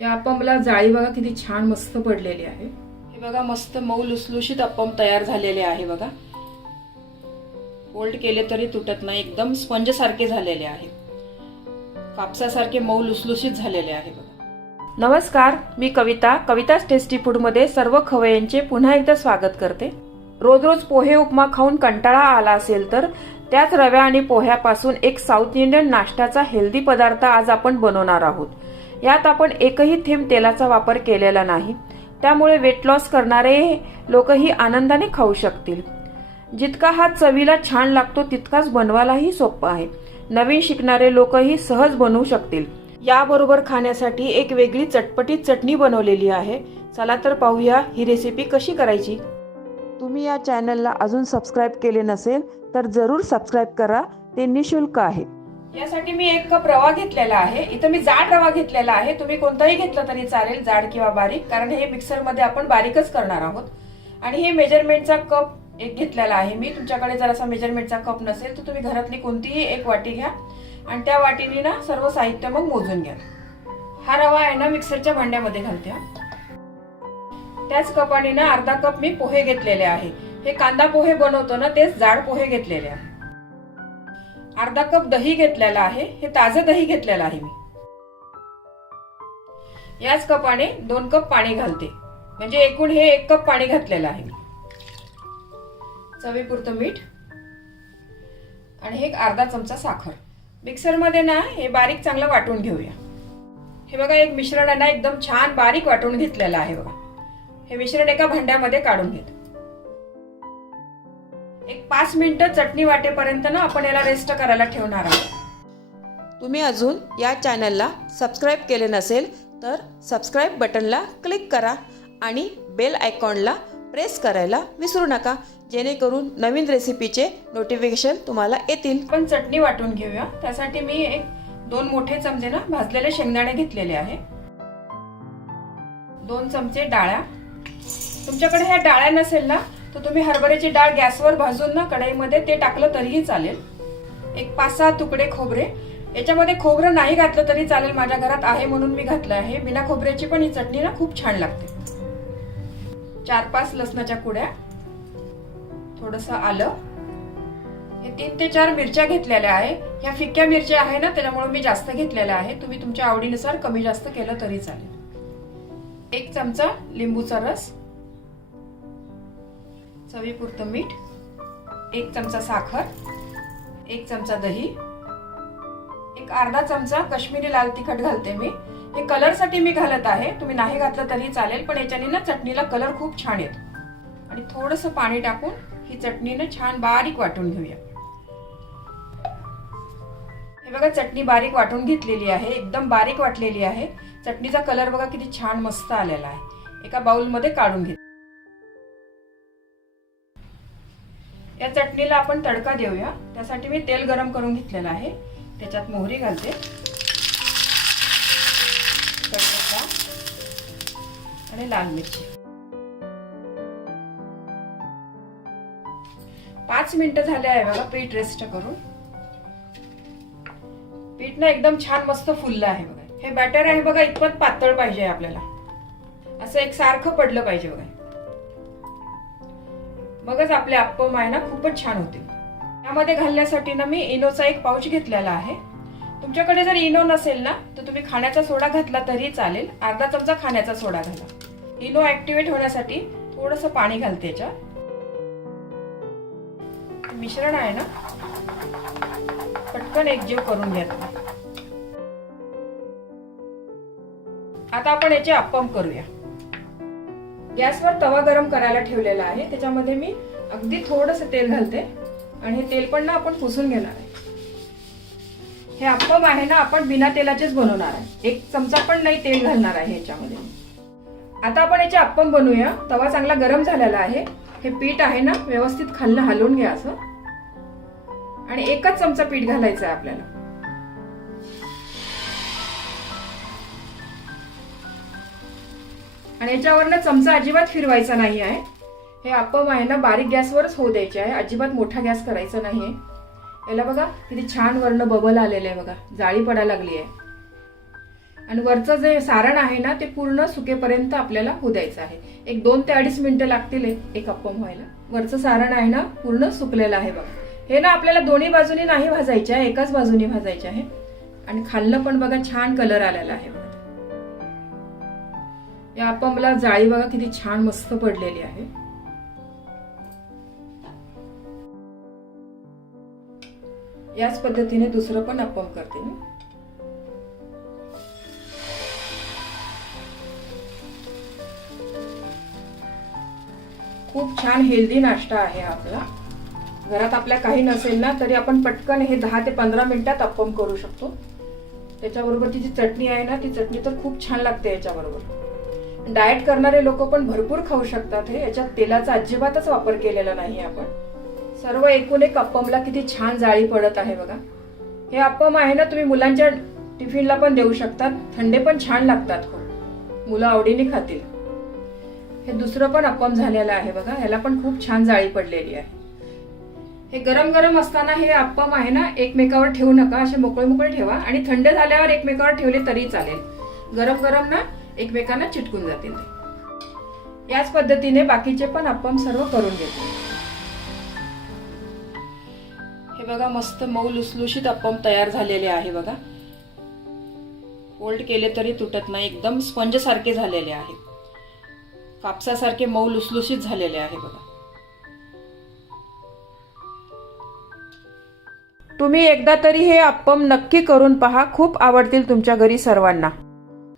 या अप्पमला जाळी बघा किती छान मस्त पडलेली आहे. हे बघा मस्त मऊ लुसलुशीत अप्पम तयार झालेले आहे बघा. फोल्ड केले तरी तुटत नाही एकदम स्पंज सारखे झालेले आहे. कापसासारखे मऊ लुसलुशीत झालेले आहे बघा. नमस्कार मी कविता कविताच टेस्टी फूडमध्ये सर्व खवय्यांचे पुन्हा एकदा स्वागत करते. रोज रोज पोहे उपमा खाऊन कंटाळा आला असेल तर त्याच रव्या आणि पोह्यापासून एक साऊथ इंडियन नाश्त्याचा हेल्दी पदार्थ आज आपण बनवणार आहोत. यात आपण एकही थेंब तेलाचा वापर केलेला नाही. त्यामुळे वेट लॉस करणारे लोकही आनंदाने खाऊ शकतील. जितका हा चवीला छान लागतो तितकाच बनवायलाही सोपा आहे. नवीन शिकणारे लोकही सहज बनवू शकतील. याबरोबर खाण्यासाठी एक वेगळी चटपटीत चटणी बनवलेली आहे. चला तर पाहूया ही रेसिपी कशी करायची. तुम्ही या चॅनलला अजून सबस्क्राईब केले नसेल तर जरूर सबस्क्राईब करा. ते निशुल्क आहे. यासाठी मी एक कप रवा घेतलेला आहे. इथं मी जाड रवा घेतलेला आहे. तुम्ही कोणताही घेतला तरी चालेल जाड किंवा बारीक कारण हे मिक्सरमध्ये आपण बारीकच करणार आहोत. आणि हे मेजरमेंटचा कप एक घेतलेला आहे मी. तुमच्याकडे जर असा मेजरमेंटचा कप नसेल तर तुम्ही घरातली कोणतीही एक वाटी घ्या आणि त्या वाटीने ना सर्व साहित्य मग मोजून घ्या. हा रवा आहे ना मिक्सरच्या भांड्यामध्ये घालते त्याच कपाने ना अर्धा कप मी पोहे घेतलेले आहे. हे कांदा पोहे बनवतो ना तेच जाड पोहे घेतलेले आहे. अर्धा कप दही घेतलेला आहे. हे ताजं दही घेतलेलं आहे मी. याच कपाने दोन कप पाणी घालते. म्हणजे एकूण हे एक कप पाणी घातलेलं आहे मी. चवीपुरतं मीठ आणि हे एक अर्धा चमचा साखर. मिक्सरमध्ये ना हे बारीक चांगलं वाटून घेऊया. हे बघा एक मिश्रण आहे ना एकदम छान बारीक वाटून घेतलेलं आहे बघा. हे मिश्रण एका भांड्यामध्ये काढून घेतो. एक पाच मिनिटं चटणी वाटेपर्यंत ना आपण याला रेस्ट करायला ठेवणार आहोत. तुम्ही अजून या चॅनलला सबस्क्राईब केले नसेल तर सबस्क्राईब बटनला क्लिक करा आणि बेल आयकॉनला प्रेस करायला विसरू नका. जेणेकरून नवीन रेसिपीचे नोटिफिकेशन तुम्हाला येतील. पण चटणी वाटून घेऊया. त्यासाठी मी एक दोन मोठे चमचे ना भाजलेले शेंगदाणे घेतलेले आहे. दोन चमचे डाळ्या. तुमच्याकडे ह्या डाळ्या नसेल ना तर तुम्ही हरभऱ्याची डाळ गॅसवर भाजून ना कढईमध्ये ते टाकलं तरीही चालेल. एक पाच सहा तुकडे खोबरे. याच्यामध्ये खोबरं नाही घातलं तरी चालेल माझ्या घरात आहे म्हणून मी घातलं आहे. बिना खोबऱ्याची पण ही चटणी ना खूप छान लागते. चार पाच लसणाच्या कुड्या. थोडस आलं. हे तीन ते चार मिरच्या घेतलेल्या आहे ह्या फिक्क्या मिरच्या आहे ना त्याच्यामुळे मी जास्त घेतलेल्या आहे तुम्ही तुमच्या आवडीनुसार कमी जास्त केलं तरी चालेल. एक चमचा लिंबूचा रस. चवीपुरतं मीठ एक चमचा साखर एक चमचा दही एक अर्धा चमचा काश्मीरी लाल तिखट घालते मी. हे कलरसाठी मी घालत आहे. तुम्ही नाही घातलं तरी चालेल पण याच्याने ना चटणीला कलर खूप छान येतो. आणि थोडंसं पाणी टाकून ही चटणीनं छान बारीक वाटून घेऊया. हे बघा चटणी बारीक वाटून घेतलेली आहे एकदम बारीक वाटलेली आहे. चटणीचा कलर बघा किती छान मस्त आलेला आहे. एका बाउलमध्ये काढून घेत. या चटणीला आपण तडका देऊया. त्यासाठी मी तेल गरम करून घेतलेलं आहे. त्याच्यात मोहरी घालते. आणि लाल मिरची. पाच मिनिटं झाले आहे बघा पीठ रेस्ट करून. पीठ ना एकदम छान मस्त फुललं आहे बघा. हे बॅटर आहे बघा इतपत पातळ पाहिजे आपल्याला. असं एक सारखं पडलं पाहिजे बघा. मगच आपले अप्पम आहे ना खूपच छान होतील त्यामध्ये घालण्यासाठी ना मी इनोचा एक पाऊच घेतलेला आहे. तुमच्याकडे जर इनो नसेल ना तर तुम्ही खाण्याचा सोडा घातला तरी चालेल. अर्धा चमचा खाण्याचा सोडा घाला. इनो ऍक्टिव्हेट होण्यासाठी थोडस पाणी घालते याच्यात. मिश्रण आहे ना? पटकन एकजीव करून घ्या आता आपण याचे अप्पम करूया. गॅसवर तवा गरम करायला ठेवलेला आहे. त्याच्यामध्ये मी अगदी थोडस तेल घालते आणि हे तेल पण ना आपण पुसून घेणार आहे. हे अप्पम आहे ना आपण बिना तेलाचेच बनवणार आहे. एक चमचा पण नाही तेल घालणार आहे याच्यामध्ये. आता आपण याचे अप्पम बनवूया. तवा चांगला गरम झालेला आहे. हे पीठ आहे ना व्यवस्थित खालनं हलवून घ्या असं. आणि एकच चमचा पीठ घालायचं आहे आपल्याला. आणि याच्यावरनं चमचा अजिबात फिरवायचा नाही आहे. हे अप्पम आहे ना बारीक गॅसवरच होऊ द्यायचे आहे. अजिबात मोठा गॅस करायचा नाही आहे. याला बघा किती छान वर्ण बबल आलेलं आहे बघा. जाळी पडायला लागली आहे. आणि वरचं जे सारण आहे ना ते पूर्ण सुकेपर्यंत आपल्याला होऊ द्यायचं आहे. एक दोन ते अडीच मिनिटं लागतील एक- एक अप्पम व्हायला. वरचं सारण आहे ना पूर्ण सुकलेलं आहे बघा. हे ना आपल्याला दोन्ही बाजूनी नाही भाजायचे आहे एकाच बाजूनी भाजायचे आहे. आणि खाल्लं पण बघा छान कलर आलेला आहे बघा. या अप्पमला जाळी बघा किती छान मस्त पडलेली आहे. याच पद्धतीने दुसरं पण अप्पम करते मी. खूप छान हेल्दी नाश्ता आहे आपला. घरात आपल्या काही नसेल ना तरी आपण पटकन हे दहा ते पंधरा मिनिटात अप्पम करू शकतो. त्याच्याबरोबर ती जी चटणी आहे ना ती चटणी तर खूप छान लागते याच्याबरोबर. डाएट करणारे लोक पण भरपूर खाऊ शकतात हे. याच्यात तेलाचा अजिबातच वापर केलेला नाही आपण. सर्व एकूण एक अप्पमला किती छान जाळी पडत आहे बघा. हे अप्पम आहे ना तुम्ही मुलांच्या टिफिनला पण देऊ शकतात. थंडे पण छान लागतात खूप. मुलं आवडीने खातील. हे दुसरं पण अप्पम झालेलं आहे बघा. ह्याला पण खूप छान जाळी पडलेली आहे. हे गरम गरम असताना हे अप्पम आहे ना एकमेकावर ठेवू नका. असे मोकळे मोकळे ठेवा. आणि थंड झाल्यावर एकमेकावर ठेवले तरी चालेल. गरम गरम ना एकमेकांना चिटकून जातील. ते याच पद्धतीने बाकीचे पण अप्पम सर्व करून घेतो. हे बघा मस्त मऊ लुसलुशीत अप्पम तयार झालेले आहे बघा. फोल्ड केले तरी तुटत नाही एकदम स्पंज सारखे झालेले आहेत. कापसासारखे मऊ लुसलुशीत झालेले आहे बघा. तुम्ही एकदा तरी हे अप्पम नक्की करून पहा खूप आवडतील तुमच्या घरी सर्वांना.